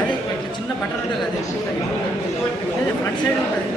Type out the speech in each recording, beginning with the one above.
అదే చిన్న బట్టలు ఉంటుంది అదే ఫ్రంట్ సైడ్ ఉంటుంది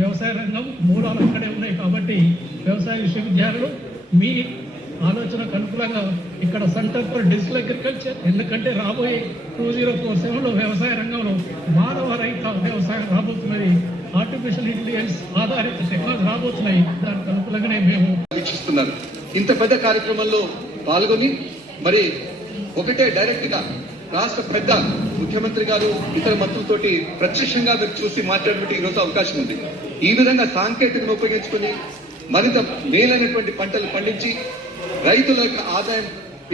వ్యవసాయ రంగం మూలాలు అక్కడే ఉన్నాయి కాబట్టి వ్యవసాయ విశ్వవిద్యాలయాలు మీ ఆలోచనకు అనుకూలంగా ఇక్కడ సెంటర్ ఫర్ డిజిటల్ అగ్రికల్చర్, ఎందుకంటే రాబోయే 2047లో వ్యవసాయ రంగంలో మానవ రహిత వ్యవసాయం రాబోతున్నది, ఆర్టిఫిషియల్ ఇంటెలిజెన్స్ ఆధారిత టెక్నాలజీ రాబోతున్నాయి. దానికి అనుకూలంగానే మేము వీక్షిస్తున్నారు. ఇంత పెద్ద కార్యక్రమంలో పాల్గొని మరి ఒకటే డైరెక్ట్ గా రాష్ట్ర పెద్ద ముఖ్యమంత్రి గారు ఇతర మంత్రులతోటి ప్రత్యక్షంగా మీరు చూసి మాట్లాడడానికి ఈరోజు అవకాశం ఉంది. ఈ విధంగా సాంకేతికను ఉపయోగించుకుని మరింత మేలైనటువంటి పంటలు పండించి రైతుల యొక్క ఆదాయం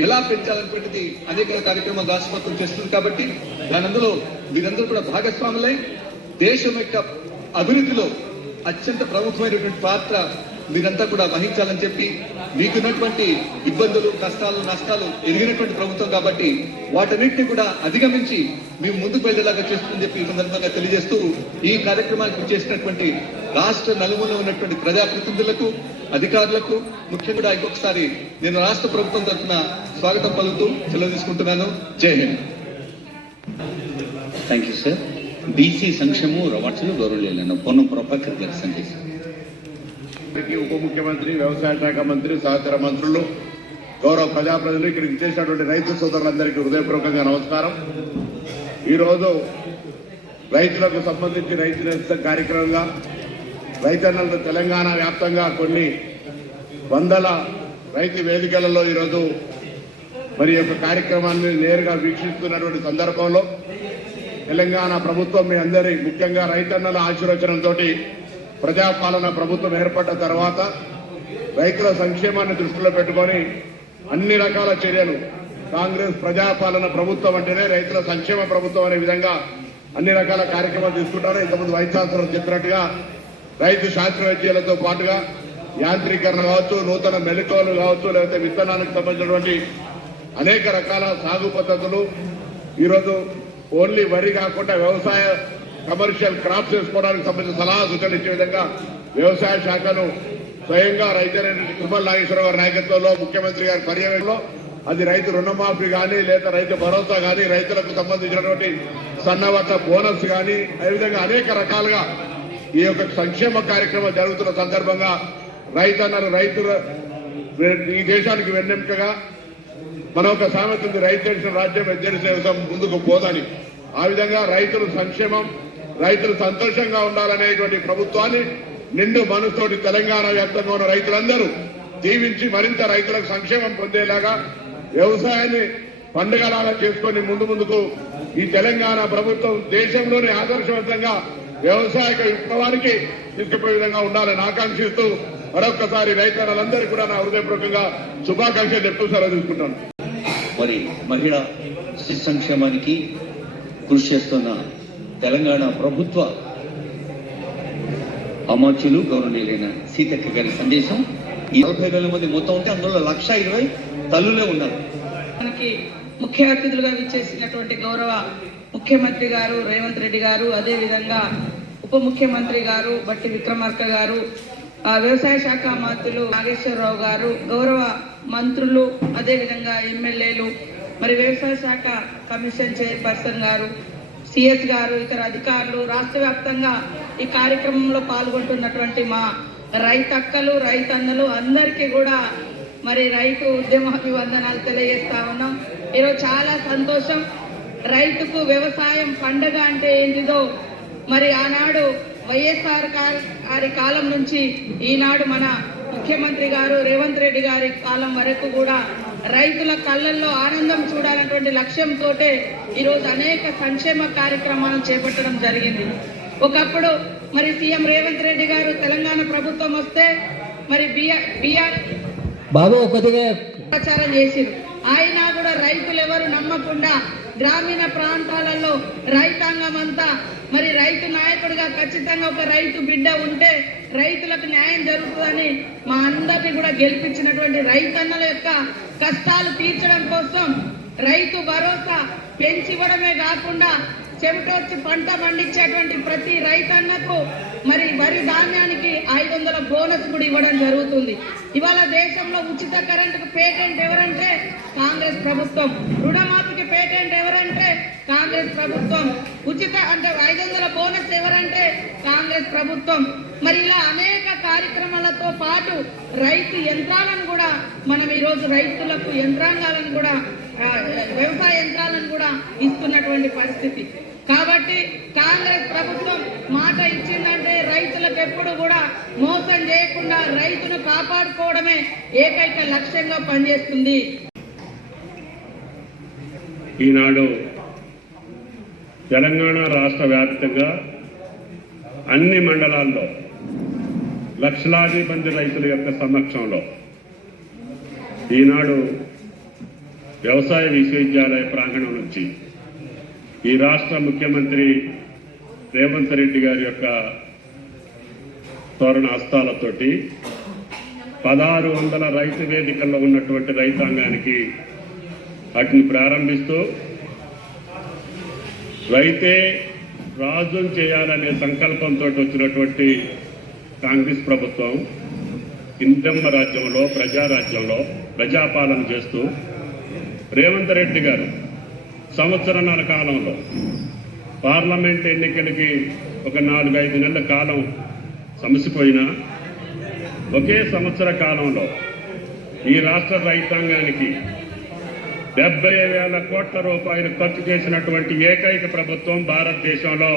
ఎలా పెంచాలనేటువంటిది అనేక కార్యక్రమాలు రాష్ట్ర ప్రభుత్వం చేస్తుంది. కాబట్టి దానందులో మీరందరూ కూడా భాగస్వాములై దేశం యొక్క అభివృద్ధిలో అత్యంత ప్రముఖమైనటువంటి పాత్ర మీరంతా కూడా వహించాలని చెప్పి, మీకున్నటువంటి ఇబ్బందులు, కష్టాలు, నష్టాలు ఎరిగినటువంటి ప్రభుత్వం కాబట్టి వాటన్నిటిని కూడా అధిగమించి మేము ముందుకు వెళ్ళేలాగా చేస్తుందని చెప్పి ఈ సందర్భంగా తెలియజేస్తూ, ఈ కార్యక్రమానికి చేసినటువంటి రాష్ట్ర నలుమూలలో ఉన్నటువంటి ప్రజాప్రతినిధులకు, అధికారులకు ముఖ్యంగా ఇంకొకసారి నేను రాష్ట్ర ప్రభుత్వం తరఫున స్వాగతం పలుకుతూ సెలవు తీసుకుంటున్నాను. జై Hind. Thank you sir. BC సంక్షేమం రవాణాలు గౌరవలేను పొన్నం ప్రభాకర్ గారి సందేశం. ఉప ముఖ్యమంత్రి, వ్యవసాయ శాఖ మంత్రి, సహచర మంత్రులు, గౌరవ ప్రజాప్రతినిధులు, ఇక్కడికి చేసినటువంటి రైతు సోదరులందరికీ హృదయపూర్వకంగా నమస్కారం. ఈరోజు రైతులకు సంబంధించి రైతు నేస్తం కార్యక్రమంగా రైతన్నలు తెలంగాణ వ్యాప్తంగా కొన్ని వందల రైతు వేదికలలో ఈరోజు మరి యొక్క కార్యక్రమాన్ని నేరుగా వీక్షిస్తున్నటువంటి సందర్భంలో తెలంగాణ ప్రభుత్వం మీ అందరి ముఖ్యంగా రైతన్నల ఆశీర్వచనంతో ప్రజాపాలన ప్రభుత్వం ఏర్పడ్డ తర్వాత రైతుల సంక్షేమాన్ని దృష్టిలో పెట్టుకొని అన్ని రకాల చర్యలు, కాంగ్రెస్ ప్రజాపాలన ప్రభుత్వం అంటేనే రైతుల సంక్షేమ ప్రభుత్వం అనే విధంగా అన్ని రకాల కార్యక్రమాలు తీసుకుంటారు. ఇంతకుముందు వైస్ ఛాన్సలర్ చెప్పినట్టుగా రైతు శాస్త్రవేత్తలతో పాటుగా యాంత్రీకరణ కావచ్చు, నూతన మెలకువలు కావచ్చు, లేకపోతే విత్తనానికి సంబంధించినటువంటి అనేక రకాల సాగు పద్ధతులు, ఈరోజు ఓన్లీ వరి కాకుండా వ్యవసాయ కమర్షియల్ క్రాప్స్ వేసుకోవడానికి సంబంధించిన సలహా సూచనలు ఇచ్చే విధంగా వ్యవసాయ శాఖను స్వయంగా రైతు తుమ్మల నాగేశ్వరరావు గారి నాయకత్వంలో, ముఖ్యమంత్రి గారి పర్యవేక్షణలో అది రైతు రుణమాఫీ కానీ, లేదా రైతు భరోసా కానీ, రైతులకు సంబంధించినటువంటి సన్నవత బోనస్ కానీ, అదేవిధంగా అనేక రకాలుగా ఈ యొక్క సంక్షేమ కార్యక్రమం జరుగుతున్న సందర్భంగా రైతుల ఈ దేశానికి వెన్నెముకగా మన ఒక సామెత ఉంది, రైతు చేసిన రాజ్యం ఎద్దడి సేవసం ముందుకు పోదని. ఆ విధంగా రైతుల సంక్షేమం, రైతులు సంతోషంగా ఉండాలనేటువంటి ప్రభుత్వాన్ని నిండు మనసుతోటి తెలంగాణ వ్యాప్తంగా ఉన్న రైతులందరూ దీవించి మరింత రైతులకు సంక్షేమం పొందేలాగా వ్యవసాయాన్ని పండుగలాగా చేసుకొని ముందుకు ఈ తెలంగాణ ప్రభుత్వం దేశంలోనే ఆదర్శవంతంగా వ్యవసాయ విప్లవానికి తీసుకుపోయే విధంగా ఉండాలని ఆకాంక్షిస్తూ మరొక్కసారి రైతులందరికీ కూడా నా హృదయపూర్వకంగా శుభాకాంక్షలు చెప్తూ సెలవు తీసుకుంటాను. మరి మహిళా శిశు సంక్షేమానికి కృషి చేస్తున్న తెలంగాణ ప్రభుత్వ అమర్చులు గౌరవనీయులైన సీతక్క గారి సందేశం. ఈ 40,000 మంది మొత్తం ఉంటే అందులో 120,000 తల్లులే ఉన్నారు. మనకి ముఖ్య అతిథులుగా విచ్చేసినటువంటి గౌరవ ముఖ్యమంత్రి గారు రేవంత్ రెడ్డి గారు, అదేవిధంగా ఉప ముఖ్యమంత్రి గారు బట్టి విక్రమార్క గారు, వ్యవసాయ శాఖ మంత్రులు నాగేశ్వరరావు గారు, గౌరవ మంత్రులు, అదేవిధంగా ఎమ్మెల్యేలు, మరి వ్యవసాయ శాఖ కమిషన్ చైర్పర్సన్ గారు, సిఎస్ గారు, ఇతర అధికారులు, రాష్ట్ర వ్యాప్తంగా ఈ కార్యక్రమంలో పాల్గొంటున్నటువంటి మా రైతక్కలు రైతన్నలు అందరికీ కూడా మరి రైతు ఉద్యమ అభివందనాలు తెలియజేస్తా ఉన్నాం. ఈరోజు చాలా సంతోషం. రైతుకు వ్యవసాయం పండగ అంటే ఏంటిదో మరి ఆనాడు వైఎస్ఆర్ గారి కాలం నుంచి ఈనాడు మన ముఖ్యమంత్రి గారు రేవంత్ రెడ్డి గారి కాలం వరకు కూడా రైతుల కళ్ళల్లో ఆనందం చూడాలన్నటువంటి లక్ష్యంతో ఈరోజు అనేక సంక్షేమ కార్యక్రమాలను చేపట్టడం జరిగింది. ఒకప్పుడు మరి సీఎం రేవంత్ రెడ్డి గారు తెలంగాణ ప్రభుత్వం వస్తే మరి బిఆర్ బాబు కొద్దిగా ప్రచారం చేసిరు. అయినా కూడా రైతులు ఎవరు నమ్మకుండా గ్రామీణ ప్రాంతాలలో రైతాంగం అంతా మరి రైతు నాయకుడిగా ఖచ్చితంగా ఒక రైతు బిడ్డ ఉంటే రైతులకు న్యాయం జరుగుతుందని మా అందరినీ కూడా గెలిపించినటువంటి రైతన్నల యొక్క కష్టాలు తీర్చడం కోసం రైతు భరోసా పెంచివ్వడమే కాకుండా చెమటొచ్చి పంట పండించేటువంటి ప్రతి రైతన్నకు మరి వరి ధాన్యానికి 500 బోనస్ కూడా ఇవ్వడం జరుగుతుంది. ఇవాళ దేశంలో ఉచిత కరెంటుకు పేటెంట్ ఎవరంటే కాంగ్రెస్ ప్రభుత్వం, రుణమాఫీకి పేటెంట్ ఎవరంటే కాంగ్రెస్ ప్రభుత్వం, ఉచిత అంటే 500 బోనస్ ఎవరంటే కాంగ్రెస్ ప్రభుత్వం. మరి ఇలా అనేక కార్యక్రమాలతో పాటు రైతు యంత్రాలను కూడా మనం ఈరోజు రైతులకు యంత్రాంగాలను కూడా వ్యవసాయ యంత్రాలను కూడా ఇస్తున్నటువంటి పరిస్థితి. కాబట్టి కాంగ్రెస్ ప్రభుత్వం మాట ఇచ్చిందంటే రైతులకు ఎప్పుడు కూడా మోసం చేయకుండా రైతును కాపాడుకోవడమే ఏకైక లక్ష్యంగా పనిచేస్తుంది. ఈనాడు తెలంగాణ రాష్ట్ర వ్యాప్తంగా అన్ని మండలాల్లో లక్షలాది మంది రైతుల యొక్క సమక్షంలో ఈనాడు వ్యవసాయ విశ్వవిద్యాలయ ప్రాంగణం నుంచి ఈ రాష్ట్ర ముఖ్యమంత్రి రేవంత్ రెడ్డి గారి యొక్క తోరణ హస్తాలతోటి 1600 రైతు వేదికల్లో ఉన్నటువంటి రైతాంగానికి వాటిని ప్రారంభిస్తూ రైతే రాజును చేయాలనే సంకల్పంతో వచ్చినటువంటి కాంగ్రెస్ ప్రభుత్వం ఇందమ్మ రాజ్యంలో ప్రజారాజ్యంలో ప్రజాపాలన చేస్తూ రేవంత్ రెడ్డి గారు సంవత్సరాల కాలంలో పార్లమెంట్ ఎన్నికలకి ఒక 4-5 నెలల కాలం సమసిపోయినా ఒకే సంవత్సర కాలంలో ఈ రాష్ట్ర రైతాంగానికి 70,000 కోట్ల రూపాయలు ఖర్చు చేసినటువంటి ఏకైక ప్రభుత్వం భారతదేశంలో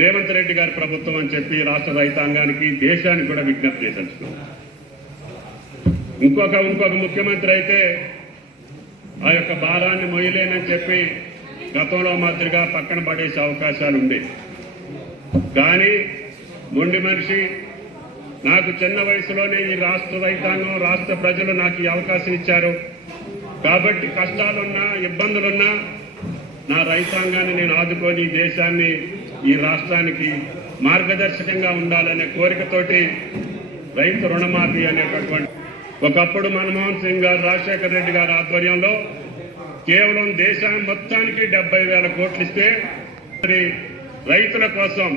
రేవంత్ రెడ్డి గారి ప్రభుత్వం అని చెప్పి రాష్ట్ర రైతాంగానికి దేశానికి కూడా విజ్ఞప్తి చేశారు. ఇంకొక ముఖ్యమంత్రి అయితే ఆ యొక్క భారాన్ని మొయ్యలేనని చెప్పి గతంలో మాదిరిగా పక్కన పడేసే అవకాశాలు ఉండేవి. కానీ మొండి మనిషి నాకు చిన్న వయసులోనే ఈ రాష్ట్ర రైతాంగం రాష్ట్ర ప్రజలు నాకు ఈ అవకాశం ఇచ్చారు కాబట్టి కష్టాలున్నా ఇబ్బందులున్నా నా రైతాంగాన్ని నేను ఆదుకొని దేశాన్ని ఈ రాష్ట్రానికి మార్గదర్శకంగా ఉండాలనే కోరికతోటి రైతు రుణమాఫీ అనేటటువంటి ఒకప్పుడు మన్మోహన్ సింగ్ గారు రాజశేఖర రెడ్డి గారి ఆధ్వర్యంలో కేవలం దేశాన్ని మొత్తానికి 70,000 కోట్లు ఇస్తే రైతుల కోసం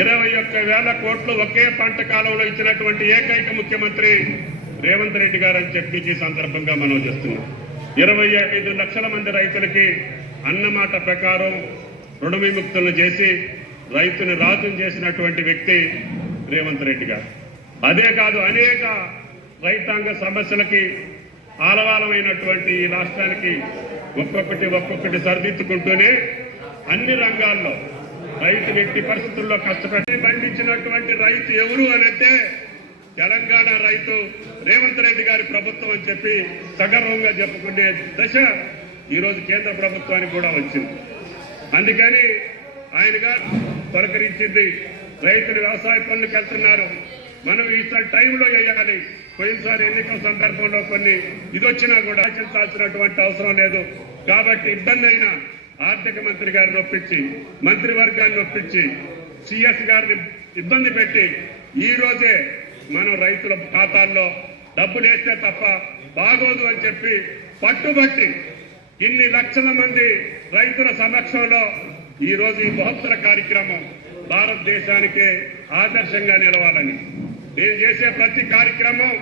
21,000 కోట్లు ఒకే పంట కాలంలో ఇచ్చినటువంటి ఏకైక ముఖ్యమంత్రి రేవంత్ రెడ్డి గారు అని చెప్పి ఈ సందర్భంగా మనం చేస్తున్నాం. 25 లక్షల మంది రైతులకి అన్నమాట ప్రకారం రుణ విముక్తులను చేసి రైతుని రాజును చేసినటువంటి వ్యక్తి రేవంత్ రెడ్డి గారు. అదే కాదు అనేక రైతాంగ సమస్యలకి ఆలవాలమైనటువంటి ఈ రాష్ట్రానికి ఒక్కొక్కటి సరిదిద్దుకుంటూనే అన్ని రంగాల్లో రైతు వ్యక్తి పరిస్థితుల్లో కష్టపడి పండించినటువంటి రైతు ఎవరు అనంటే తెలంగాణ రైతు రేవంత్ రెడ్డి గారి ప్రభుత్వం అని చెప్పి సగర్వంగా చెప్పుకునే దశ ఈరోజు కేంద్ర ప్రభుత్వానికి కూడా వచ్చింది. అందుకని ఆయన గారు తొలకరించింది. రైతులు వ్యవసాయ పనులకు వెళ్తున్నారు. మనం ఈసారి టైంలో వేయాలి. పోయినసారి ఎన్నికల సందర్భంలో కొన్ని ఇదొచ్చినా కూడా ఆశించాల్సినటువంటి అవసరం లేదు. కాబట్టి ఇబ్బంది అయినా ఆర్థిక మంత్రి గారిని ఒప్పించి, మంత్రివర్గాన్ని ఒప్పించి, సిఎస్ గారిని ఇబ్బంది పెట్టి ఈ రోజే మనం రైతుల ఖాతాల్లో డబ్బులు వేస్తే తప్ప బాగోదు అని చెప్పి పట్టుబట్టి ఇన్ని లక్షల మంది రైతుల సమక్షంలో ఈ రోజు ఈ బృహత్తర కార్యక్రమం భారతదేశానికే ఆదర్శంగా నిలవాలని, నేను చేసే ప్రతి కార్యక్రమం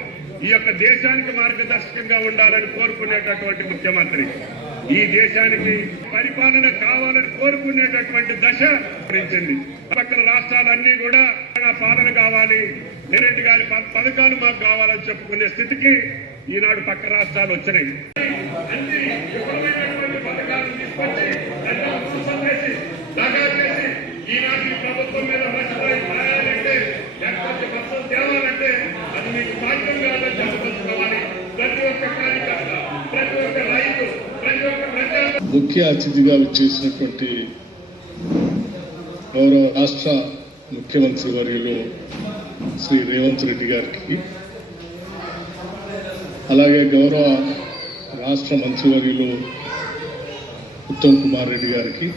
ఈ యొక్క దేశానికి మార్గదర్శకంగా ఉండాలని కోరుకునేటటువంటి ముఖ్యమంత్రి, ఈ దేశానికి పరిపాలన కావాలని కోరుకునేటటువంటి దశ గురించింది. పక్కన రాష్ట్రాలన్నీ కూడా పాలన కావాలి, రెడ్డి గారి పథకాలు మాకు కావాలని చెప్పుకునే స్థితికి ఈనాడు పక్క రాష్ట్రాలు వచ్చినాయి. అన్ని విఫలమైనటువంటి పథకాలను తీసుకొచ్చి ఈనాటి ప్రభుత్వం మీద మర్చిపోయి రాయాలంటే లేకపోతే బస్సులు తేవాలంటే అది మీకు సాధ్యం కాదని చెప్పదలుచుకోవాలి. ప్రతి ఒక్క కార్యకర్త, ప్రతి ఒక్క రైతు, ప్రతి ఒక్క ప్రజా ముఖ్య అతిథిగా వచ్చేసినటువంటి గౌరవ రాష్ట్ర ముఖ్యమంత్రి వర్యులు శ్రీ రేవంత్ రెడ్డి గారికి, అలాగే గౌరవ రాష్ట్ర మంత్రివర్యులు ఉత్తమ్ కుమార్ రెడ్డి గారికి,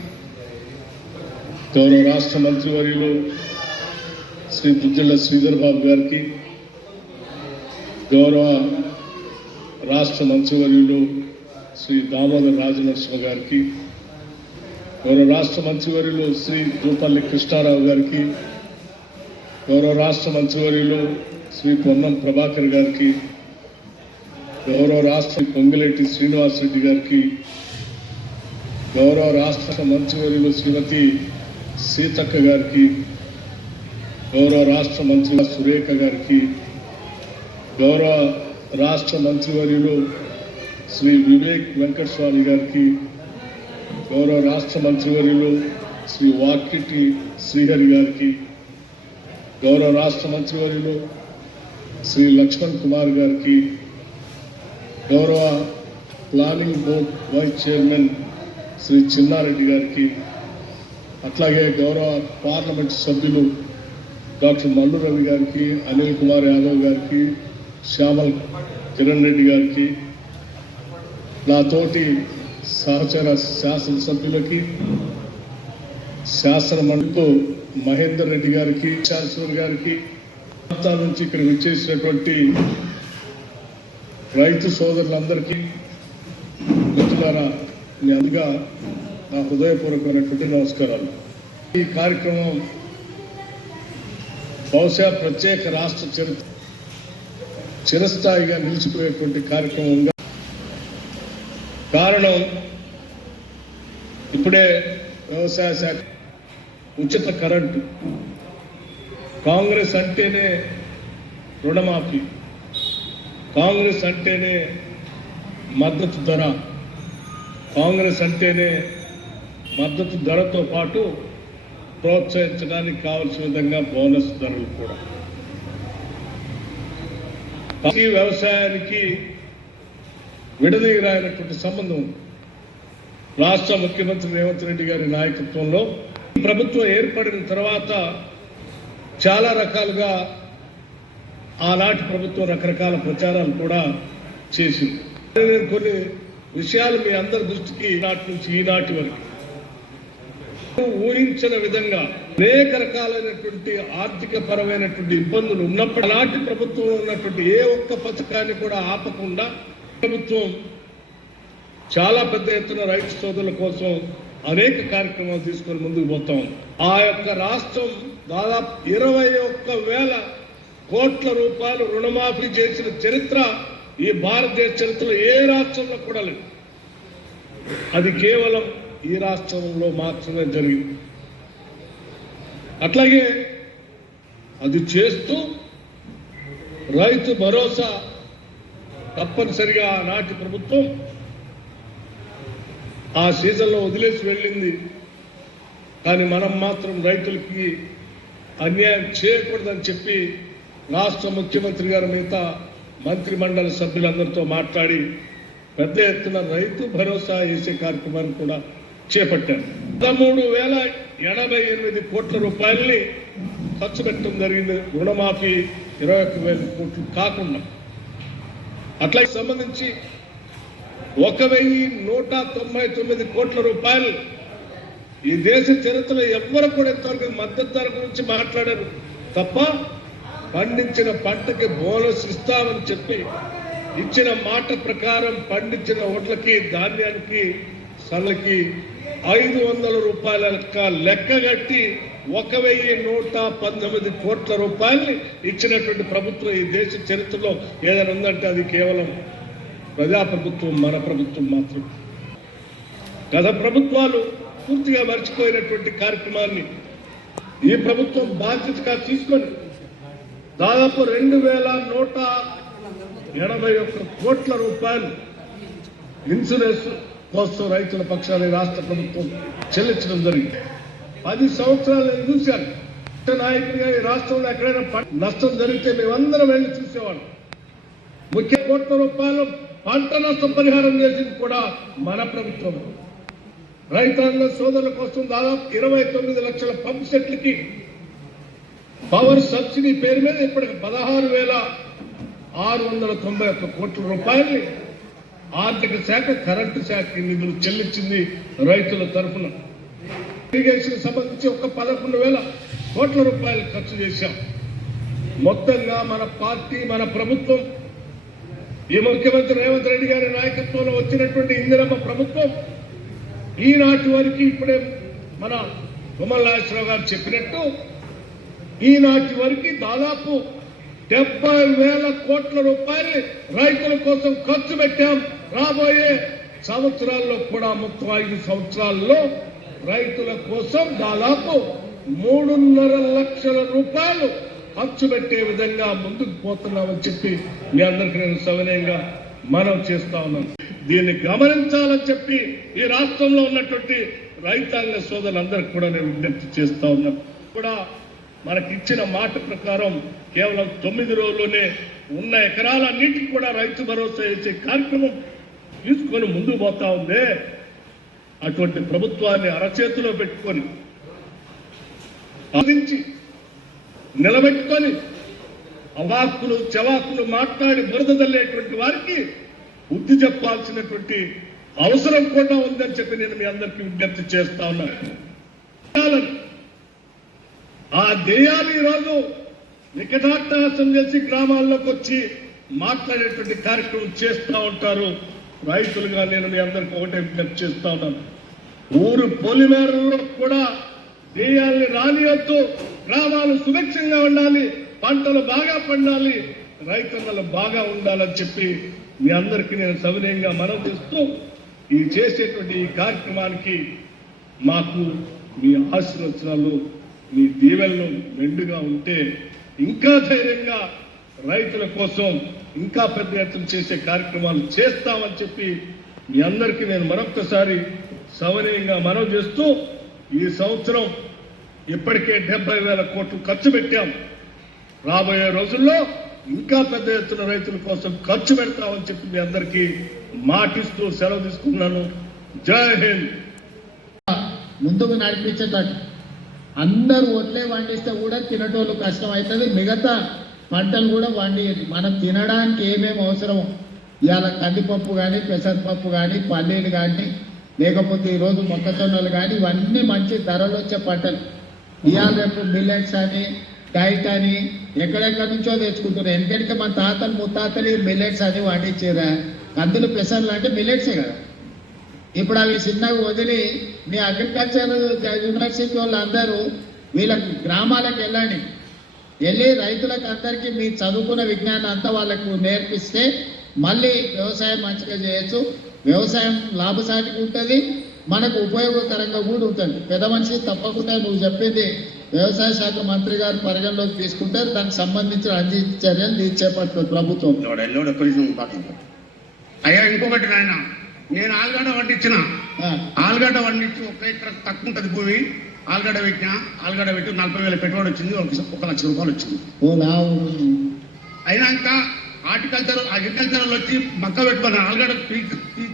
గౌరవ రాష్ట్ర మంత్రివర్యులు శ్రీ దుద్దిళ్ల శ్రీధర్ బాబు గారికి, గౌరవ రాష్ట్ర మంత్రివర్యులు శ్రీ దామోదర్ రాజనరసింహ గారికి, గౌరవ రాష్ట్ర మంత్రివర్యులు శ్రీ జూపల్లి కృష్ణారావు గారికి, గౌరవ రాష్ట్ర మంత్రివర్యులు శ్రీ పొన్నం ప్రభాకర్ గారికి, గౌరవ రాష్ట్ర పొంగిరెడ్డి శ్రీనివాస్ రెడ్డి గారికి, గౌరవ రాష్ట్ర మంత్రివర్యులు శ్రీమతి సీతక్క గారికి, గౌరవ రాష్ట్ర మంత్రి సురేఖ గారికి, గౌరవ రాష్ట్ర మంత్రివర్యులు శ్రీ వివేక్ వెంకటస్వామి గారికి, గౌరవ రాష్ట్ర మంత్రివర్యులు శ్రీ వాకిటి శ్రీహరి గారికి, గౌరవ రాష్ట్ర మంత్రివర్యులు శ్రీ లక్ష్మణ్ కుమార్ గారికి, గౌరవ planning board vice chairman Shri Chinnareddy గారికి, అట్లాగే గౌరవ పార్లమెంట్ సభ్యులు డాక్టర్ మల్లు రవి గారికి, అనిల్ కుమార్ యాదవ్ గారికి, శ్యామల్ కిరణ్ రెడ్డి గారికి, నాతోటి సహచర శాసనసభ్యులకి, శాసన మండలితో మహేందర్ రెడ్డి గారికి, శాసనర్ గారికి, ప్రాంతాల నుంచి ఇక్కడ విచ్చేసినటువంటి రైతు సోదరులందరికీ మిత్రులారా, మీ అందుగా నా హృదయపూర్వకమైనటువంటి నమస్కారాలు. ఈ కార్యక్రమం బహుశా ప్రత్యేక రాష్ట్ర చరిత్ర చిరస్థాయిగా నిలిచిపోయేటువంటి కార్యక్రమంగా, కారణం ఇప్పుడే వ్యవసాయ శాఖ ఉచిత కరెంటు, కాంగ్రెస్ అంటేనే రుణమాఫీ, కాంగ్రెస్ అంటేనే మద్దతు ధర, కాంగ్రెస్ అంటేనే మద్దతు ధరతో పాటు ప్రోత్సహించడానికి కావలసిన విధంగా బోనస్ ధరలు కూడా. ఈ వ్యవసాయానికి విడదీయరాయినటువంటి సంబంధం రాష్ట్ర ముఖ్యమంత్రి రేవంత్ రెడ్డి గారి నాయకత్వంలో ప్రభుత్వం ఏర్పడిన తర్వాత చాలా రకాలుగా ఆనాటి ప్రభుత్వం రకరకాల ప్రచారాలు కూడా చేసింది. కొన్ని విషయాలు మీ అందరి దృష్టికి నాటి నుంచి ఈనాటి వరకు ఊహించిన విధంగా అనేక రకాలైనటువంటి ఆర్థిక పరమైనటువంటి ఇబ్బందులు ఉన్నప్పుడు నాటి ప్రభుత్వం ఉన్నటువంటి ఏ ఒక్క పథకాన్ని కూడా ఆపకుండా ప్రభుత్వం చాలా పెద్ద ఎత్తున రైతు సోదరుల కోసం అనేక కార్యక్రమాలు తీసుకొని ముందుకు పోతాం. ఆ యొక్క రాష్ట్రం దాదాపు 21,000 కోట్ల రూపాయలు రుణమాఫీ చేసిన చరిత్ర ఈ భారతదేశ చరిత్రలో ఏ రాష్ట్రంలో కూడా లేదు. అది కేవలం ఈ రాష్ట్రంలో మాత్రమే జరిగింది. అట్లాగే అది చేస్తూ రైతు భరోసా తప్పనిసరిగా ఆనాటి ప్రభుత్వం ఆ సీజన్లో వదిలేసి వెళ్ళింది. కానీ మనం మాత్రం రైతులకి అన్యాయం చేయకూడదని చెప్పి రాష్ట్ర ముఖ్యమంత్రి గారి మిగతా మంత్రిమండలి సభ్యులందరితో మాట్లాడి పెద్ద ఎత్తున రైతు భరోసా వేసే కార్యక్రమాన్ని కూడా చేపట్టారు. 13,088 కోట్ల రూపాయలని ఖర్చు పెట్టడం జరిగింది. రుణమాఫీ 21,000 కోట్లు కాకుండా అట్లాగే సంబంధించి 1,199 కోట్ల రూపాయలు ఈ దేశ చరిత్రలో ఎవ్వరు కూడా ఇంతవరకు మద్దతు ధర గురించి మాట్లాడారు తప్ప పండించిన పంటకి బోనస్ ఇస్తామని చెప్పి ఇచ్చిన మాట ప్రకారం పండించిన వడ్లకి ధాన్యానికి సన్నకి 500 రూపాయల లెక్కగట్టి 1,119 కోట్ల రూపాయల్ని ఇచ్చినటువంటి ప్రభుత్వం ఈ దేశ చరిత్రలో ఏదైనా ఉందంటే అది కేవలం ప్రజాప్రభుత్వం, మన ప్రభుత్వం మాత్రం. గత ప్రభుత్వాలు పూర్తిగా మర్చిపోయినటువంటి కార్యక్రమాన్ని ఈ ప్రభుత్వం బాధ్యతగా తీసుకొని దాదాపు 2,181 కోట్ల రూపాయలు ఇన్సూరెన్స్ కోసం రైతుల పక్షాన్ని రాష్ట్ర ప్రభుత్వం చెల్లించడం జరిగింది. 10 సంవత్సరాలు నేను చూశాను. నాయకుడిగా ఈ రాష్ట్రంలో ఎక్కడైనా నష్టం జరిగితే మేమందరం వెళ్ళి చూసేవాళ్ళం. ముఖ్య కోట్ల రూపాయలు పంట నష్టం పరిహారం చేసింది కూడా మన ప్రభుత్వం. రైతాంగ సోదరుల కోసం దాదాపు 29 లక్షల పంప్ సెట్లకి పవర్ సబ్సిడీ పేరు మీద ఇప్పటికి 16,691 కోట్ల రూపాయలు ఆర్థిక శాఖ, కరెంటు శాఖ నిధులు చెల్లించింది రైతుల తరఫున. ఇరిగేషన్ సంబంధించి 11,000 కోట్ల రూపాయలు ఖర్చు చేశాం. మొత్తంగా మన పార్టీ, మన ప్రభుత్వం, ఈ ముఖ్యమంత్రి రేవంత్ రెడ్డి గారి నాయకత్వంలో వచ్చినటువంటి ఇందిరమ్మ ప్రభుత్వం ఈనాటి వరకు ఇప్పుడే మన తుమ్మల నాగేశ్వరరావు గారు చెప్పినట్టు ఈనాటి వరకు దాదాపు 70,000 కోట్ల రూపాయలు రైతుల కోసం ఖర్చు పెట్టాం. రాబోయే సంవత్సరాల్లో కూడా మొత్తం 5 సంవత్సరాల్లో రైతుల కోసం దాదాపు 3.5 లక్షల రూపాయలు ఖర్చు పెట్టే విధంగా ముందుకు పోతున్నామని చెప్పి మీ అందరికీ నేను సవినయంగా మనం చేస్తా ఉన్నాను. దీన్ని గమనించాలని చెప్పి ఈ రాష్ట్రంలో ఉన్నటువంటి రైతాంగ సోదరులందరికీ కూడా నేను విజ్ఞప్తి చేస్తా ఉన్నాను. కూడా మనకిచ్చిన మాట ప్రకారం కేవలం 9 రోజుల్లోనే ఉన్న ఎకరాలన్నింటికి కూడా రైతు భరోసా ఇచ్చే కార్యక్రమం తీసుకొని ముందుకు పోతా ఉందే, అటువంటి ప్రభుత్వాన్ని అరచేతిలో పెట్టుకొని సాధించి నిలబెట్టుకొని అవాక్కులు చవాకులు మాట్లాడి బురద తల్లేటువంటి వారికి బుద్ధి చెప్పాల్సినటువంటి అవసరం కూడా ఉందని చెప్పి నేను మీ అందరికీ విజ్ఞప్తి చేస్తా ఉన్నాను. ఆ ధ్యేయాలు ఈరోజు నికటాట్టహాసం చేసి గ్రామాల్లోకి వచ్చి మాట్లాడేటువంటి కార్యక్రమం చేస్తూ ఉంటారు. రైతులుగా నేను మీ అందరికీ ఒకటే విజ్ఞప్తి చేస్తా ఉన్నాను. ఊరు పొలిమేరల్లో కూడా ధ్యేయాల్ని రానియొద్దు. గ్రామాలు సుభిక్షంగా ఉండాలి, పంటలు బాగా పండాలి, రైతన్నలు బాగా ఉండాలని చెప్పి మీ అందరికీ నేను సవినయంగా మనవి చేస్తూ ఈ చేసేటువంటి ఈ కార్యక్రమానికి మాకు మీ ఆశీర్వచనాలు, మీ దీవెనలు మెండుగా ఉంటే ఇంకా ధైర్యంగా రైతుల కోసం ఇంకా పెద్ద ఎత్తున చేసే కార్యక్రమాలు చేస్తామని చెప్పి మీ అందరికీ నేను మరొక్కసారి సవినయంగా మనవి చేస్తూ ఈ సంవత్సరం ఇప్పటికే 70,000 కోట్లు ఖర్చు పెట్టాం. రాబోయే రోజుల్లో ఇంకా పెద్ద ఎత్తున రైతుల కోసం ఖర్చు పెడతామని చెప్పి మీ అందరికీ మాటిస్తూ సెలవు తీసుకున్నాను. జై హింద్. ముందుకు నడిపించేటట్టు అందరూ ఒట్లే పండిస్తే కూడా తినటోళ్ళు కష్టం అవుతుంది. మిగతా పంటలు కూడా పండియదు. మనం తినడానికి ఏమేమి అవసరం, ఇవాళ కందిపప్పు కానీ, పెసరపప్పు కానీ, పల్లీలు కానీ, లేకపోతే ఈరోజు మొక్కజొన్నలు కానీ, ఇవన్నీ మంచి ధరలు వచ్చే పంటలు. ఇవాళ రేపు మిల్లెట్స్ అని, డైట్ అని ఎక్కడెక్కడి నుంచో తెచ్చుకుంటున్నారు. ఎందుకంటే మన తాతలు ముత్తాతలు మిల్లెట్స్ అని పండించేదా. కందులు పెసర్లు అంటే మిల్లెట్సే కదా. ఇప్పుడు అవి చిన్నగా వదిలి మీ అగ్రికల్చర్ యూనివర్సిటీ వాళ్ళు అందరూ వీళ్ళ గ్రామాలకు వెళ్ళి రైతులకు అందరికీ మీ చదువుకున్న విజ్ఞానం అంతా వాళ్ళకు నేర్పిస్తే మళ్ళీ వ్యవసాయం మంచిగా చేయొచ్చు. వ్యవసాయం లాభసాటిగా ఉంటుంది, మనకు ఉపయోగకరంగా కూడా ఉంటుంది. పెద్ద మనిషి తప్పకుండా నువ్వు చెప్పింది వ్యవసాయ శాఖ మంత్రి గారు పరిగణలోకి తీసుకుంటే దానికి సంబంధించిన అన్ని చర్యలు చేపట్టారు ప్రభుత్వం. అయ్యా ఇంకొకటి నాయన, నేను ఆలుగడ్డ పండించిన, ఆలుగడ్డ పండించి 1 ఎకరం తక్కువ ఉంటుంది భూమి, ఆలుగడ్డ పెట్టినా, ఆలుగడ్డ పెట్టి 40,000 పెట్టుబడి వచ్చింది, 1 లక్ష రూపాయలు వచ్చింది. ఓ లావు అయినాక అగ్రికల్చరల్ వచ్చి మక్క పెట్టుకున్నా, ఆలుగడ్డ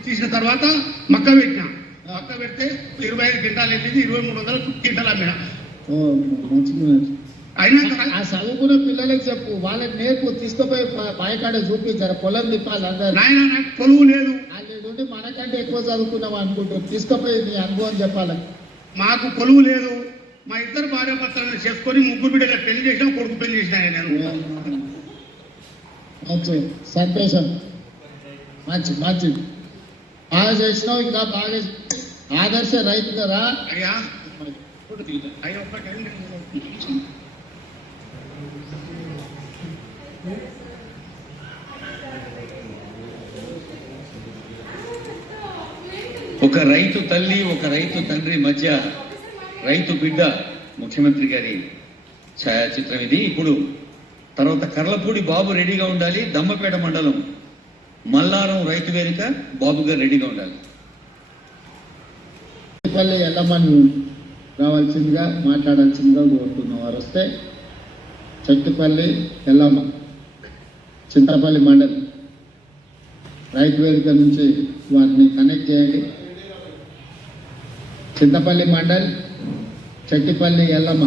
తీసిన తర్వాత మక్క పెట్టినా, మక్క పెడితే 25 క్వింటాలు వెళ్ళింది, 2300 క్వింటాలు అమ్మినా. ఓ మంచిది. అయినాక ఆ చదువుకున్న పిల్లలకి చెప్పు, వాళ్ళకి నేర్పు, తీసుకుపోయి పాయకాడ చూపించారు, పొలం తిప్పాలి అందరు. నాయన నాకు కొలువు లేదు, వాళ్ళ మనకంటే ఎక్కువ చదువుకున్నాం అనుకుంటారు, తీసుకుపోయి నీ అనుభవం చెప్పాలి. మాకు కొలువు లేదు, మా ఇద్దరు భార్య భర్తలను చేసుకొని 3 బిడ్డల పెళ్లి చేసినా, కొడుకు పెళ్లి చేసినా నేను. మంచి సంతోషం, మంచి బాగా చేసినావు, ఇంకా బాగా ఆదర్శ రైతు కదా. అయ్యా ఒక రైతు తల్లి, ఒక రైతు తండ్రి మధ్య రైతు బిడ్డ ముఖ్యమంత్రి గారి ఛాయాచిత్రం ఇది. ఇప్పుడు తర్వాత కర్లపూడి బాబు రెడీగా ఉండాలి, దమ్మపేట మండలం మల్లారం రైతు వేదిక బాబు గారు రెడీగా ఉండాలి. పల్లి ఎల్లమ్మని రావాల్సిందిగా మాట్లాడాల్సిందిగా కోరుతున్నాం. వారు వస్తే చెట్టుపల్లి ఎల్లమ్మ, చింతపల్లి మండలం రైతు వేదిక నుంచి వారిని కనెక్ట్ చేయండి. చింతపల్లి మండల్, చెట్టిపల్లి ఎల్లమ్మ,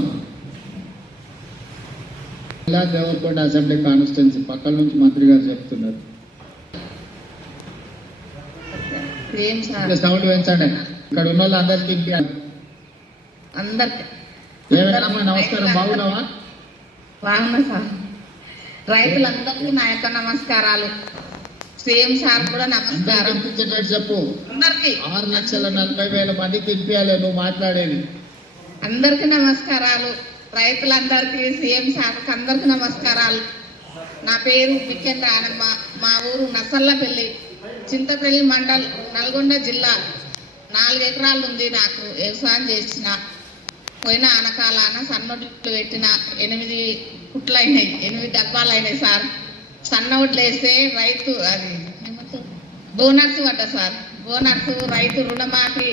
ఇలా దేవరకొండ అసెంబ్లీ కాన్స్టిట్యున్సీ పక్కల నుంచి మంత్రి గారు చెప్తున్నారు. సౌండ్ పెంచండి, ఇక్కడ ఉన్న వాళ్ళందరికీ. ఏమేనమ్మా నమస్కారం, బాగున్నావా? బాగున్నా సార్. రైతులందరికీ నా యొక్క నమస్కారాలు. సేమ్ సార్ కూడా నమస్కారం. తినిపించేటట్టు చెప్పు. అందరికి 6,40,000 మంది తినిపించాలి నువ్వు మాట్లాడేది. అందరికి నమస్కారాలు. రైతులందరికీ, సీఎం సార్కి అందరికి నమస్కారాలు. నా పేరు బిక్కెన్ రానమ్మ, మా ఊరు నసల్లపల్లి, చింతపల్లి మండల్, నల్గొండ జిల్లా. 4 ఎకరాలు ఉంది నాకు. వ్యవసాయం చేసిన, పోయిన ఆనకాలాన సన్నొడ్లు పెట్టిన 8 కుట్లు అయినాయి, 8 డబ్బాలు అయినాయి సార్. సన్నొడ్లు వేస్తే రైతు అది బోనస్ పడ్డ సార్. బోనస్ రైతు రుణమాఫీ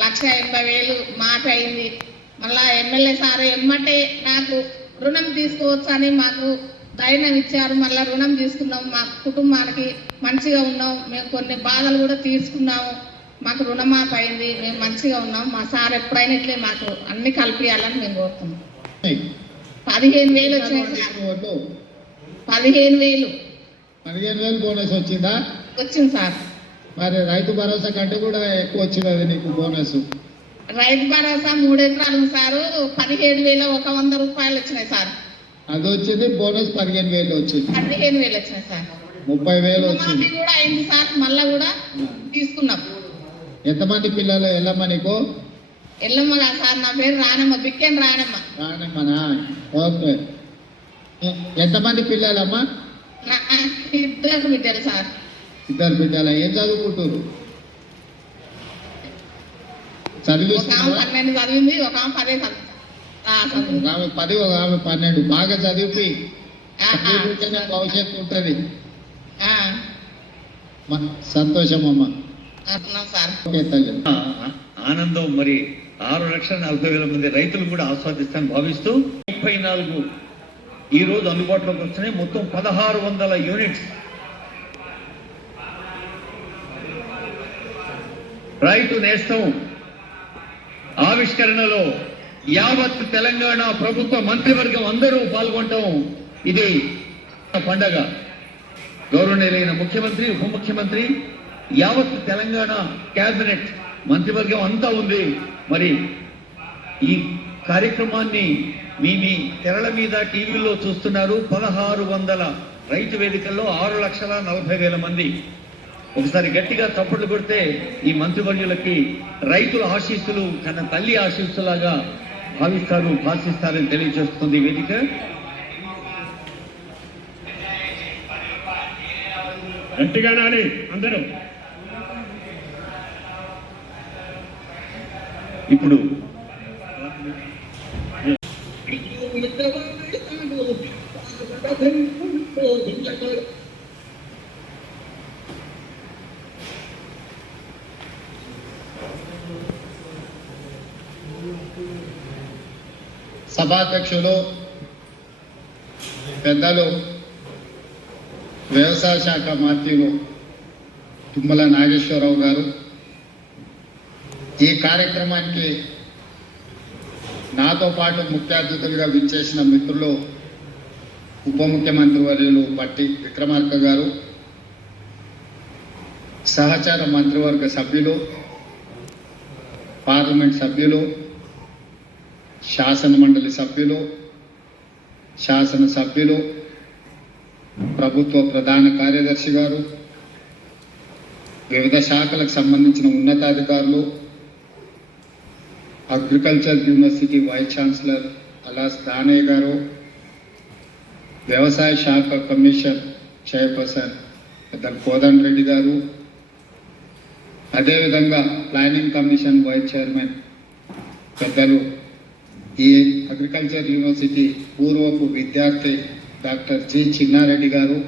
1,80,000 మాఫీ అయింది. మళ్ళా ఎమ్మెల్యే సార్ ఎమ్మటే నాకు రుణం తీసుకోవచ్చు అని మాకు ధైర్యం ఇచ్చారు. మళ్ళీ రుణం తీసుకున్నాం, మా కుటుంబానికి మంచిగా ఉన్నాం. మేము కొన్ని బాధలు కూడా తీసుకున్నాము, మాకు రుణమాఫీ అయింది, మేము మంచిగా ఉన్నాం. మా సార్ ఎప్పుడైనా ఇట్లే మాకు అన్ని కలిపియాలని మేము కోరుతున్నాం. 15,000 వచ్చినాయి సార్. 15,000 బోనస్ వచ్చిందా? వచ్చింది సార్. మరి రైతు భరోసా కంటే కూడా ఎక్కువ వచ్చినది నీకు బోనస్. రైతు భరోసా 3 ఎకరాలు సారు, 17,100 రూపాయలు వచ్చినాయి సార్. అది వచ్చింది బోనస్ 15,000 వచ్చింది. 15,000 వచ్చినాయి సార్. 30,000 వచ్చింది. కూడా అయింది సార్, మళ్ళా కూడా తీసుకున్నాం. ఎంతమంది పిల్లలు ఎల్లమ్మ నీకు? ఎల్లమ్మ సార్, నా పేరు రానమ్మ, బిక్కెన్ రానమ్మ. రానమ్మనా? ఓకే. ఎంతమంది పిల్లలమ్మా? 2 బిడ్డలు సార్. 2 బిడ్డల. ఏం చదువుకుంటారు? చదివిస్తున్నావా? 12 చదివింది, ఒక 10 చదివింది. ఒక ఆమె 10, ఒక ఆమె 12. బాగా చదివి భవిష్యత్తు ఉంటుంది. సంతోషం అమ్మ. ఓకే తల్లి. ఆనందం మరి 6,40,000 మంది రైతులు కూడా ఆస్వాదిస్తాను భావిస్తూ 34 ఈ రోజు అందుబాటులోకి వస్తున్నాయి. మొత్తం 1,600 యూనిట్స్ రైతు నేస్తం ఆవిష్కరణలో యావత్ తెలంగాణ ప్రభుత్వ మంత్రివర్గం అందరూ పాల్గొనడం ఇది పండగ. గౌరవనీయులైన ముఖ్యమంత్రి, ఉప ముఖ్యమంత్రి, యావత్ తెలంగాణ కేబినెట్ మంత్రివర్గం అంతా ఉంది. మరి ఈ కార్యక్రమాన్ని మీ తెరల మీద టీవీలో చూస్తున్నారు. 1,600 రైతు వేదికల్లో 6,40,000 మంది. ఒకసారి గట్టిగా చప్పట్లు కొడితే ఈ మంత్రివర్యులకి రైతుల ఆశీస్సులు కన్నా తల్లి ఆశీస్సులాగా భాషిస్తారని తెలియజేస్తుంది ఈ వేదిక. గట్టిగా నాని అందరూ. ఇప్పుడు సభాధ్యక్షులు పెద్దలు వ్యవసాయ శాఖ మంత్రులు తుమ్మల నాగేశ్వరరావు గారు, ఈ కార్యక్రమానికి నాతో పాటు ముఖ్య అతిథులుగా విచ్చేసిన మిత్రులు ఉప ముఖ్యమంత్రి వర్యులు బట్టి విక్రమార్క గారు, సహచార మంత్రివర్గ సభ్యులు, పార్లమెంట్ సభ్యులు, శాసన మండలి సభ్యులు, శాసన సభ్యులు, ప్రభుత్వ ప్రధాన కార్యదర్శి గారు, వివిధ శాఖలకు సంబంధించిన ఉన్నతాధికారులు, agriculture university vice chancellor అలాస్ Danayya గారు, వ్యవసాయ శాఖ కమిషన్ చైర్పర్సన్ పెద్దలు కోదండ రెడ్డి గారు, అదేవిధంగా ప్లానింగ్ కమిషన్ వైస్ చైర్మన్ పెద్దలు ఈ అగ్రికల్చర్ యూనివర్సిటీ పూర్వపు విద్యార్థి డాక్టర్ జి చిన్నారెడ్డి గారు,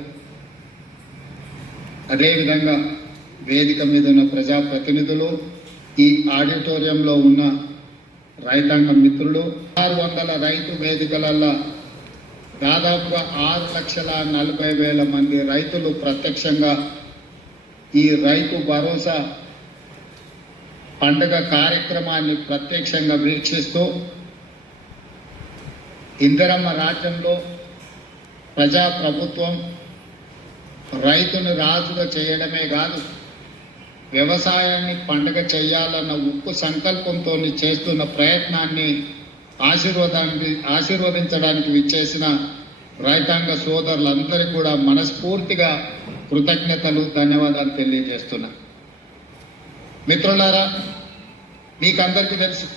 అదేవిధంగా వేదిక మీద ఉన్న ప్రజాప్రతినిధులు, ఈ ఆడిటోరియంలో ఉన్న రైతాంగ మిత్రులు, 600 రైతు వేదికలలో దాదాపుగా 6,40,000 మంది రైతులు ప్రత్యక్షంగా ఈ రైతు భరోసా పండుగ కార్యక్రమాన్ని ప్రత్యక్షంగా వీక్షిస్తూ ఇందిరమ్మ రాజ్యంలో ప్రజాప్రభుత్వం రైతును రాజుగా చేయడమే కాదు, వ్యవసాయాన్ని పండుగ చేయాలన్న ఉక్కు సంకల్పంతో చేస్తున్న ప్రయత్నాన్ని ఆశీర్వదించడానికి విచ్చేసిన రైతాంగ సోదరులందరికీ కూడా మనస్ఫూర్తిగా కృతజ్ఞతలు, ధన్యవాదాలు తెలియజేస్తున్నా. మిత్రులారా, మీకందరికీ తెలుసు,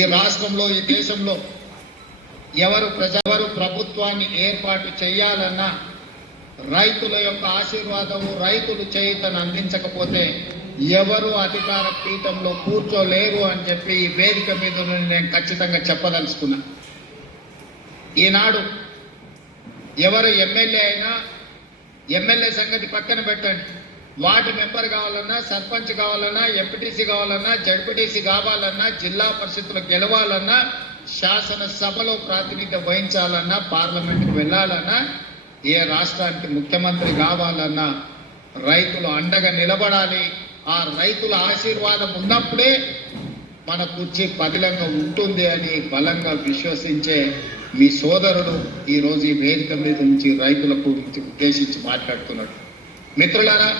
ఈ రాష్ట్రంలో, ఈ దేశంలో ఎవరు ప్రభుత్వాన్ని ఏర్పాటు చేయాలన్నా రైతుల యొక్క ఆశీర్వాదము, రైతులు చేయుతను అందించకపోతే ఎవరు అధికార పీఠంలో కూర్చోలేరు అని చెప్పి ఈ వేదిక మీద నేను ఖచ్చితంగా చెప్పదలుచుకున్నా. ఈనాడు ఎవరు ఎమ్మెల్యే అయినా, ఎమ్మెల్యే సంగతి పక్కన పెట్టండి, వార్డు మెంబర్ కావాలన్నా, సర్పంచ్ కావాలన్నా, ఎంపీటీసీ కావాలన్నా, జడ్పీటీసీ కావాలన్నా, జిల్లా పరిషత్తులు గెలవాలన్నా, శాసనసభలో ప్రాతినిధ్యం వహించాలన్నా, పార్లమెంట్కి వెళ్ళాలన్నా, ఏ రాష్ట్రానికి ముఖ్యమంత్రి కావాలన్నా రైతులు అండగా నిలబడాలి. ఆ రైతుల ఆశీర్వాదం ఉన్నప్పుడే మన కుర్చీ పదిలంగా ఉంటుంది అని బలంగా విశ్వసించే మీ సోదరుడు ఈరోజు ఈ వేదిక మీద నుంచి రైతులకు ఉద్దేశించి మాట్లాడుతున్నాడు. మిత్రులారా,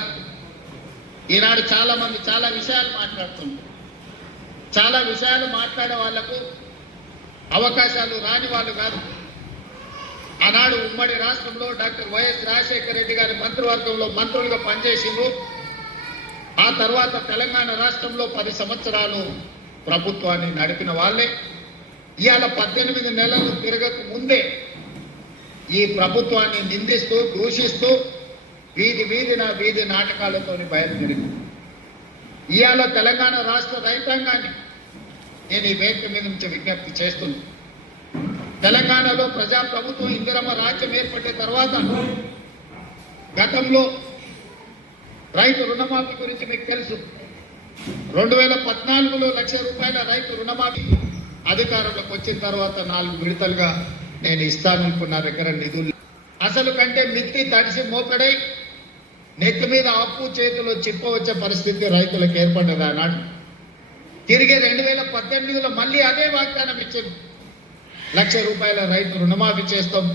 ఈనాడు చాలా మంది చాలా విషయాలు మాట్లాడుతున్నారు. చాలా విషయాలు మాట్లాడే వాళ్లకు అవకాశాలు రాని వాళ్ళు కాదు. ఆనాడు ఉమ్మడి రాష్ట్రంలో డాక్టర్ వైఎస్ రాజశేఖర రెడ్డి గారి మంత్రివర్గంలో మంత్రులుగా పనిచేసిండ్రు. ఆ తర్వాత తెలంగాణ రాష్ట్రంలో 10 సంవత్సరాలు ప్రభుత్వాన్ని నడిపిన వాళ్ళే ఇవాళ 18 నెలలు తిరగక ముందే ఈ ప్రభుత్వాన్ని నిందిస్తూ, దూషిస్తూ వీధి నాటకాలతో బయలుదేరింది. ఇవాళ తెలంగాణ రాష్ట్ర రైతాంగాన్ని నేను ఈ వేదిక మీద నుంచి విజ్ఞప్తి చేస్తున్నాను. తెలంగాణలో ప్రజాప్రభుత్వం ఇందిరమ్మ రాజ్యం ఏర్పడిన తర్వాత గతంలో రైతు రుణమాఫీ గురించి మీకు తెలుసు. 2014లో ₹1,00,000 రైతు రుణమాఫీ అధికారంలోకి వచ్చిన తర్వాత 4 విడతలుగా నేను ఇస్తాననుకున్న దగ్గర నిధులు అసలు కంటే మిత్తి తడిసి మోకడై నెత్తి మీద అప్పు చేతిలో చిప్పవచ్చే పరిస్థితి రైతులకు ఏర్పడ్డది. ఆనాడు తిరిగి 2018లో మళ్ళీ అదే వాగ్దానం ఇచ్చింది. ₹1,00,000 రైతు రుణమాఫీ చేస్తాం.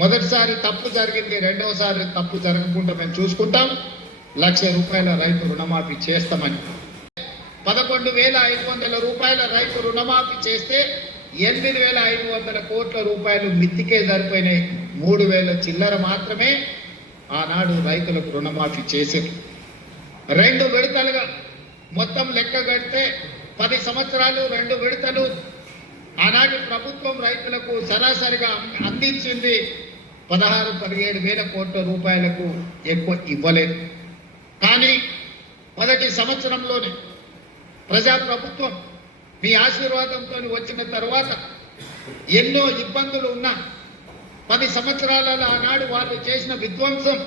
మొదటిసారి తప్పు జరిగింది, రెండవసారి తప్పు జరగకుండా మేము చూసుకుంటాం, ₹1,00,000 రైతు రుణమాఫీ చేస్తామని. 11,500 రైతు రుణమాఫీ చేస్తే 8,500 కోట్ల రూపాయలు మిత్తికే సరిపోయినాయి. 3,000 చిల్లర మాత్రమే ఆనాడు రైతులకు రుణమాఫీ చేశారు. 2 విడతలుగా మొత్తం లెక్క కడితే 10 సంవత్సరాలు 2 విడతలు ఆనాటి ప్రభుత్వం రైతులకు సరాసరిగా అందించింది 16-17 వేల కోట్ల రూపాయలకు ఎక్కువ ఇవ్వలేదు. కానీ మొదటి సంవత్సరంలోనే ప్రజాప్రభుత్వం మీ ఆశీర్వాదంతో వచ్చిన తర్వాత ఎన్నో ఇబ్బందులు ఉన్నా 10 సంవత్సరాలలో ఆనాడు వాళ్ళు చేసిన విధ్వంసం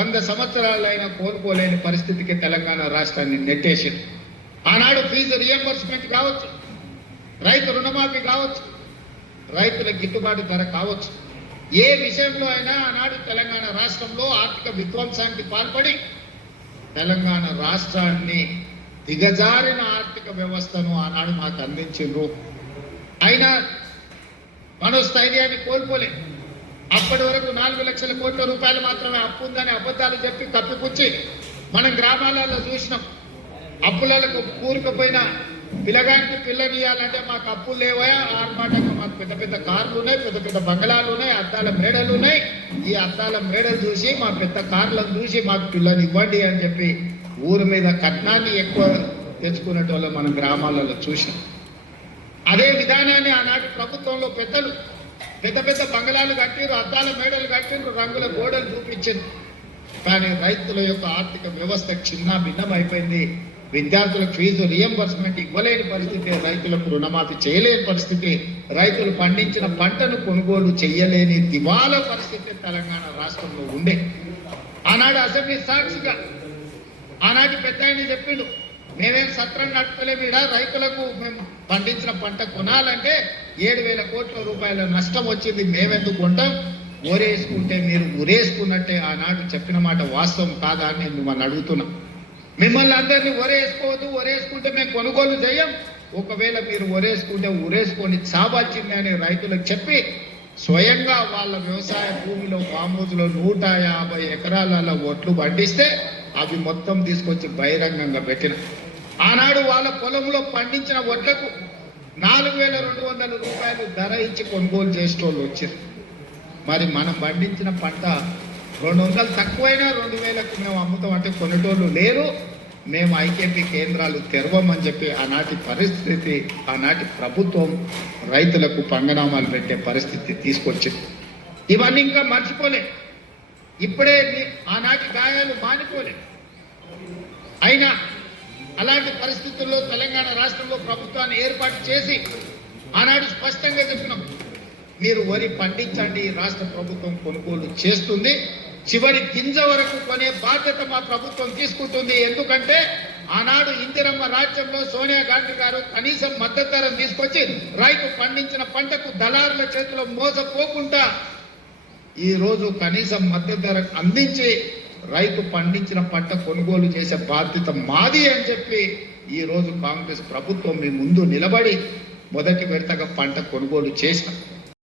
100 సంవత్సరాలైనా కోల్పోలేని పరిస్థితికి తెలంగాణ రాష్ట్రాన్ని నెట్టేసింది. ఆనాడు ఫీజు రియంబర్స్మెంట్ కావచ్చు, రైతు రుణమాఫీ కావచ్చు, రైతుల గిట్టుబాటు ధర కావచ్చు. ఏ విషయంలో అయినా ఆనాడు తెలంగాణ రాష్ట్రంలో ఆర్థిక విధ్వంసానికి పాల్పడి తెలంగాణ రాష్ట్రాన్ని దిగజారిన ఆర్థిక వ్యవస్థను ఆనాడు మాకు అందించిండ్రు. అయినా మనోస్థైర్యాన్ని కోల్పోలే. అప్పటి వరకు 4 లక్షల కోట్ల రూపాయలు మాత్రమే అప్పు ఉందని అబద్ధాలు చెప్పి కప్పిపుచ్చి మనం గ్రామాలలో చూసినాం. అప్పులకు కూరుకుపోయిన పిల్లగానికి పిల్లనియాలంటే మాకు అప్పులు లేవయా, ఆర్మాటంగా మాకు పెద్ద పెద్ద కార్లు ఉన్నాయి, పెద్ద పెద్ద బంగళాలు ఉన్నాయి, అద్దాల మేడలు ఉన్నాయి. ఈ అద్దాల మేడలు చూసి మా పెద్ద కార్లను చూసి మాకు పిల్లని ఇవ్వండి అని చెప్పి ఊరి మీద కట్నాన్ని ఎక్కువ తెచ్చుకునేటోళ్ళు మనం గ్రామాలలో చూసినాం. అదే విధానాన్ని ఆనాటి ప్రభుత్వంలో పెద్దలు పెద్ద పెద్ద బంగళాలు కట్టిరు, అద్దాల మేడలు కట్టిరు, రంగుల గోడలు చూపించారు. కానీ రైతుల యొక్క ఆర్థిక వ్యవస్థ చిన్న భిన్నమైపోయింది. విద్యార్థులకు ఫీజు రియంబర్స్మెంట్ ఇవ్వలేని పరిస్థితి, రైతులకు రుణమాఫీ చేయలేని పరిస్థితి, రైతులు పండించిన పంటను కొనుగోలు చేయలేని దివాలా పరిస్థితి తెలంగాణ రాష్ట్రంలో ఉండే. ఆనాడు అసెంబ్లీ సాక్షిగా ఆనాటి పెద్ద ఆయన చెప్పిండు, మేమేం సత్రం నడుపుతలేము, ఈడ రైతులకు మేము పండించిన పంట కొనాలంటే 7,000 కోట్ల రూపాయల నష్టం వచ్చింది, మేమెందుకు కొంటాం, ఊరేసుకుంటే మీరు ఊరేసుకున్నట్టే. ఆనాడు చెప్పిన మాట వాస్తవం కాదా అని నేను మిమ్మల్ని అడుగుతున్నా. మిమ్మల్ని అందరినీ ఒరేసుకోవద్దు, ఒరేసుకుంటే మేము కొనుగోలు చేయం, ఒకవేళ మీరు ఒరేసుకుంటే ఊరేసుకొని చావాల్సిందే అని రైతులకు చెప్పి స్వయంగా వాళ్ళ వ్యవసాయ భూమిలో ఫామ్హౌస్లో 150 ఎకరాల ఒట్లు పండిస్తే అవి మొత్తం తీసుకొచ్చి బహిరంగంగా పెట్టిన. ఆనాడు వాళ్ళ పొలంలో పండించిన వడ్లకు 4,200 రూపాయలు ధర ఇచ్చి కొనుగోలు చేసేటోళ్ళు వచ్చారు. మరి మనం పండించిన పంట 200 తక్కువైనా 2,000కు మేము అమ్ముతాం అంటే కొనేటోళ్ళు లేరు. మేము ఐకేపీ కేంద్రాలు తెరవమని చెప్పి ఆనాటి పరిస్థితి, ఆనాటి ప్రభుత్వం రైతులకు పంగనామాలు పెట్టే పరిస్థితి తీసుకొచ్చింది. ఇవన్నీ ఇంకా మర్చిపోలే, ఇప్పుడే ఆనాటి గాయాలు మానిపోలే. అయినా అలాంటి పరిస్థితుల్లో తెలంగాణ రాష్ట్రంలో ప్రభుత్వాన్ని ఏర్పాటు చేసి ఆనాడు స్పష్టంగా చెప్పినాం, మీరు వరి పండించండి, రాష్ట్ర ప్రభుత్వం కొనుగోలు చేస్తుంది, చివరి గింజ వరకు కొనే బాధ్యత మా ప్రభుత్వం తీసుకుంటుంది. ఎందుకంటే ఆనాడు ఇందిరమ్మ రాజ్యంలో సోనియా గాంధీ గారు కనీసం మద్దతు ధరను తీసుకొచ్చి రైతు పండించిన పంటకు దళారుల చేతిలో మోసపోకుండా ఈ రోజు కనీసం మద్దతు ధర అందించి రైతు పండించిన పంట కొనుగోలు చేసే బాధ్యత మాది అని చెప్పి ఈ రోజు కాంగ్రెస్ ప్రభుత్వం మీ ముందు నిలబడి మొదటి విడతగా పంట కొనుగోలు చేసిన